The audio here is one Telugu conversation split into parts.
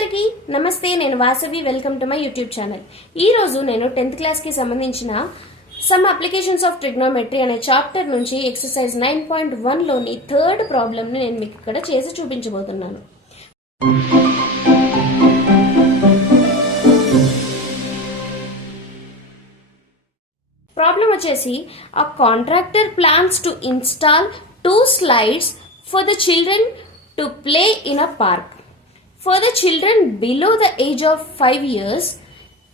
అందరికీ నమస్తే. నేను Vasavi. Welcome to my YouTube channel. ఈ రోజు నేను 10th క్లాస్ కి సంబంధించిన సమ్ అప్లికేషన్స్ ఆఫ్ ట్రిగ్నోమెట్రీ అనే చాప్టర్ నుంచి ఎక్సర్సైజ్ 9.1 లోని థర్డ్ ప్రాబ్లమ్ ని నేను మీకు ఇక్కడ చేసి చూపించబోతున్నాను. ప్రాబ్లం వచ్చేసి a contractor plans to install 2 slides for the children to play in a park. For the children below the age of 5 years,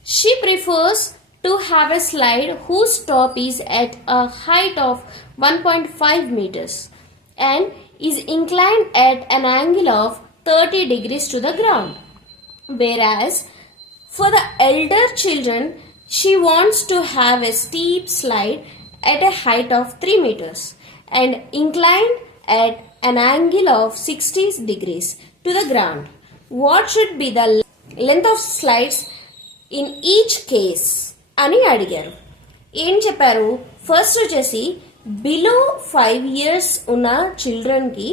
she prefers to have a slide whose top is at a height of 1.5 meters and is inclined at an angle of 30 degrees to the ground. Whereas for the elder children, she wants to have a steep slide at a height of 3 meters and inclined at an angle of 60 degrees to the ground. What should be the length of slides in each case? అని అడిగారు. ఏం చెప్పారు? ఫస్ట్ వచ్చేసి బిలో 5 years ఉన్న చిల్డ్రన్కి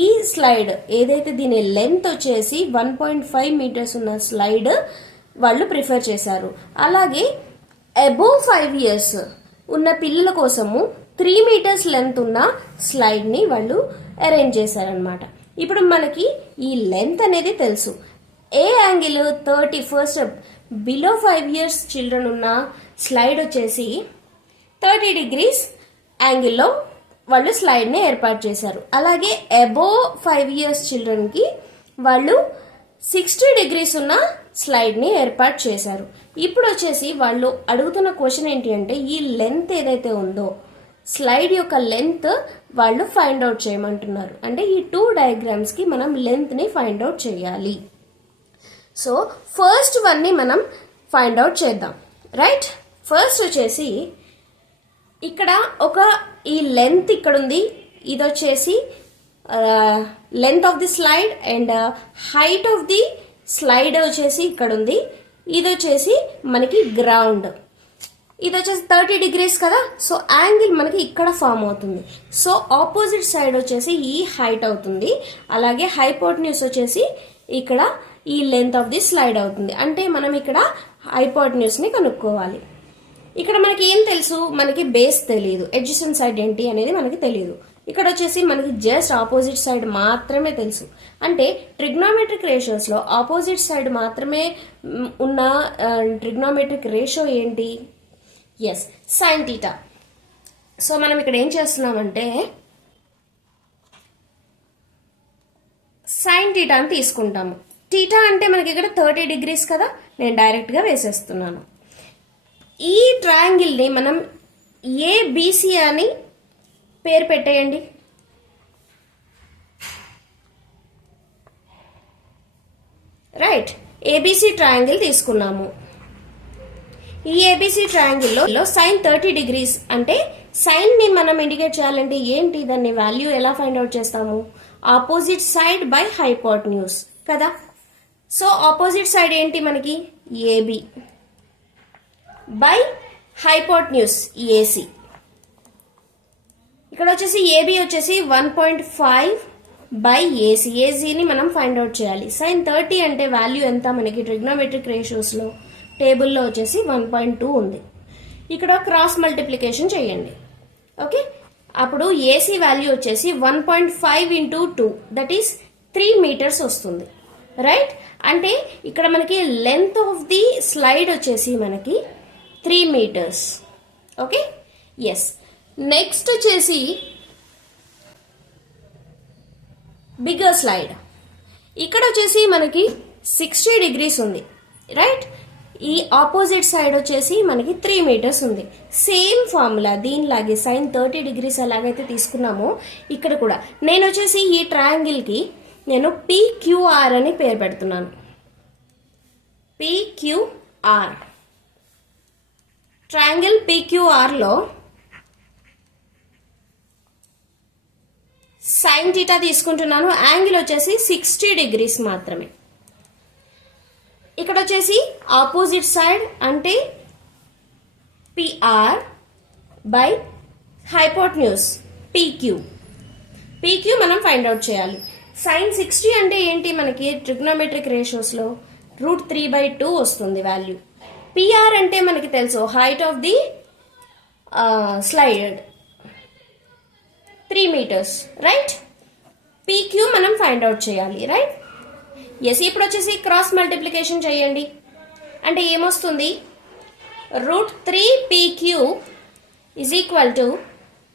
ఈ స్లైడ్ ఏదైతే దీని లెంత్ వచ్చేసి 1.5 meters ఉన్న స్లైడ్ వాళ్ళు ప్రిఫర్ చేశారు. అలాగే అబోవ్ 5 years ఉన్న పిల్లల కోసము 3 meters లెంత్ ఉన్న స్లైడ్ని వాళ్ళు అరేంజ్ చేశారనమాట. ఇప్పుడు మనకి ఈ లెంత్ అనేది తెలుసు. ఏ angle 30 first below 5 years children ఉన్న స్లైడ్ వచ్చేసి 30 degrees యాంగిల్లో వాళ్ళు స్లైడ్ని ఏర్పాటు చేశారు. అలాగే అబోవ్ 5 years చిల్డ్రన్కి వాళ్ళు 60 degrees ఉన్న స్లైడ్ని ఏర్పాటు చేశారు. ఇప్పుడు వచ్చేసి వాళ్ళు అడుగుతున్న క్వశ్చన్ ఏంటి అంటే ఈ లెంత్ ఏదైతే ఉందో స్లైడ్ యొక్క లెంత్ వాళ్ళు ఫైండ్ అవుట్ చేయమంటున్నారు. అంటే ఈ 2 డయాగ్రామ్స్కి మనం లెంత్ని ఫైండ్ అవుట్ చేయాలి. సో ఫస్ట్ వన్ని మనం ఫైండ్ అవుట్ చేద్దాం. రైట్, ఫస్ట్ వచ్చేసి ఇక్కడ ఈ లెంత్ ఇక్కడ ఉంది. ఇది వచ్చేసి length of the slide and height of the slide వచ్చేసి ఇక్కడ ఉంది. ఇది వచ్చేసి మనకి గ్రౌండ్. ఇది వచ్చేసి 30 degrees కదా. సో యాంగిల్ మనకి ఇక్కడ ఫామ్ అవుతుంది. సో ఆపోజిట్ సైడ్ వచ్చేసి ఈ హైట్ అవుతుంది. అలాగే హైపోటెన్యూస్ వచ్చేసి ఇక్కడ ఈ లెంత్ ఆఫ్ ది స్లైడ్ అవుతుంది. అంటే మనం ఇక్కడ హైపోటెన్యూస్ని కనుక్కోవాలి. ఇక్కడ మనకి ఏం తెలుసు? మనకి బేస్ తెలియదు, ఎడ్జసెంట్ సైడ్ ఏంటి అనేది మనకి తెలియదు. ఇక్కడ వచ్చేసి మనకి జస్ట్ ఆపోజిట్ సైడ్ మాత్రమే తెలుసు. అంటే ట్రిగ్నోమెట్రిక్ రేషియోస్లో ఆపోజిట్ సైడ్ మాత్రమే ఉన్న ట్రిగ్నోమెట్రిక్ రేషియో ఏంటి? Yes, sine theta. సో మనం ఇక్కడ ఏం చేస్తున్నామంటే సైన్ టీటా అని తీసుకుంటాము. టీటా అంటే మనకి ఇక్కడ 30 degrees కదా. నేను డైరెక్ట్గా వేసేస్తున్నాను. ఈ ట్రయాంగిల్ని మనం ఏబిసి అని పేరు పెట్టేయండి. రైట్, ఏబిసి ట్రయాంగిల్ తీసుకున్నాము. ఈ ఏబిసి ట్రయాంగిల్లో సైన్ 30 degrees అంటే సైన్ ని మనం ఇండికేట్ చేయాలంటే ఏంటి? దాన్ని వాల్యూ ఎలా ఫైండ్ అవుట్ చేస్తాము? ఆపోజిట్ సైడ్ బై హైపోటెన్యూస్ కదా. సో ఆపోజిట్ సైడ్ ఏంటి మనకి? ఏబి బై హైపోటెన్యూస్ ఏసి. ఇక్కడ వచ్చేసి ఏబి వచ్చేసి 1.5 బై ఏసీ. ఏసీని మనం ఫైండ్ అవుట్ చేయాలి. సైన్ 30 అంటే వాల్యూ ఎంత మనకి ట్రిగ్నోమెట్రిక్ రేషియోస్లో టేబుల్లో వచ్చేసి 1.2 ఉంది. ఇక్కడ క్రాస్ మల్టిప్లికేషన్ చేయండి. ఓకే, అప్పుడు ఏసీ వాల్యూ వచ్చేసి 1.5 into 2 దట్ ఈస్ 3 meters వస్తుంది. రైట్, అంటే ఇక్కడ మనకి లెంత్ ఆఫ్ ది స్లైడ్ వచ్చేసి మనకి 3 meters. Okay, yes. నెక్స్ట్ వచ్చేసి బిగ్గర్ స్లైడ్. ఇక్కడ వచ్చేసి మనకి 60 degrees ఉంది. రైట్, ఈ ఆపోజిట్ సైడ్ వచ్చేసి మనకి 3 meters ఉంది. సేమ్ ఫార్ములా దీనిలాగే సైన్ 30 degrees ఎలాగైతే తీసుకున్నామో ఇక్కడ కూడా నేను వచ్చేసి ఈ ట్రయాంగిల్కి నేను PQR అని పేరు పెడుతున్నాను. PQR ట్రయాంగిల్ PQRలో సైన్ టీటా తీసుకుంటున్నాను. యాంగిల్ వచ్చేసి 60 degrees మాత్రమే. ఇక్కడ వచ్చేసి ఆపోజిట్ సైడ్ అంటే PR by hypotenuse PQ. PQ మనం ఫైండ్ అవుట్ చేయాలి. సైన్ 60 అంటే ఏంటి మనకి ట్రిగ్నోమెట్రిక్ రేషియోస్లో √3/2 వస్తుంది వాల్యూ. పిఆర్ అంటే మనకి తెలుసు height of the slide 3 meters, right. PQ మనం ఫైండ్ అవుట్ చేయాలి, రైట్. ఎస్, ఇప్పుడు వచ్చేసి క్రాస్ మల్టిప్లికేషన్ చేయండి. అంటే ఏమొస్తుంది, √3PQ is equal to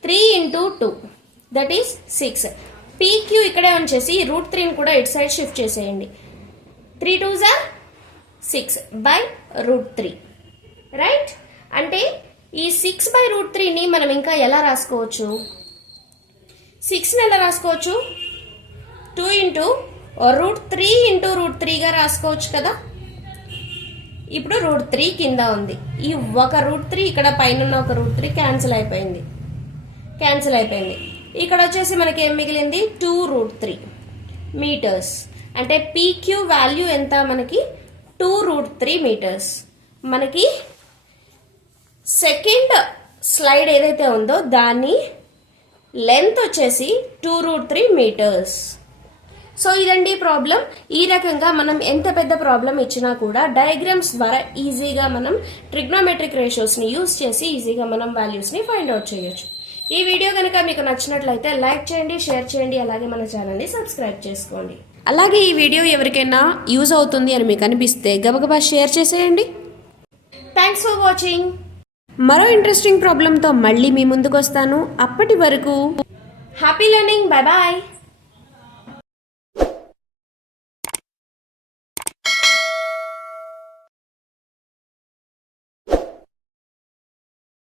3 × 2, that is 6. PQ ఇక్కడే ఉంచేసి √3ని కూడా ఇటు సైడ్ షిఫ్ట్ చేసేయండి. 3 2s are 6/√3, రైట్. అంటే ఈ 6/√3ని మనం ఇంకా ఎలా రాసుకోవచ్చు, 6ని ఎలా రాసుకోవచ్చు, 2 × √3 × √3గా రాసుకోవచ్చు కదా. ఇప్పుడు √3 కింద ఉంది, ఈ ఒక √3 ఇక్కడ పైన ఉన్న ఒక √3 క్యాన్సిల్ అయిపోయింది. ఇక్కడ వచ్చేసి మనకి ఏం మిగిలింది, 2√3 meters. అంటే పీక్యూ వాల్యూ ఎంత మనకి, 2√3 meters. మనకి సెకండ్ స్లైడ్ ఏదైతే ఉందో దాన్ని లెంత్ వచ్చేసి 2√3 meters. సో ఇదండి ప్రాబ్లం. ఈ రకంగా మనం ఎంత పెద్ద ప్రాబ్లం ఇచ్చినా కూడా డయాగ్రామ్స్ ద్వారా ఈజీగా మనం ట్రిగ్నోమెట్రిక్ రేషియోస్ని యూజ్ చేసి ఈజీగా మనం వాల్యూస్ని ఫైండ్ అవుట్ చేయొచ్చు. ఈ వీడియో కనుక మీకు నచ్చినట్లయితే లైక్ చేయండి, షేర్ చేయండి, అలాగే మన ఛానల్ని సబ్స్క్రైబ్ చేసుకోండి. అలాగే ఈ వీడియో ఎవరికైనా యూజ్ అవుతుంది అని మీకు అనిపిస్తే గబగబా షేర్ చేసేయండి. Thanks for watching. మరో ఇంట్రెస్టింగ్ ప్రాబ్లంతో మళ్ళీ మీ ముందుకు వస్తాను. అప్పటి వరకు హ్యాపీ లెర్నింగ్. Bye bye.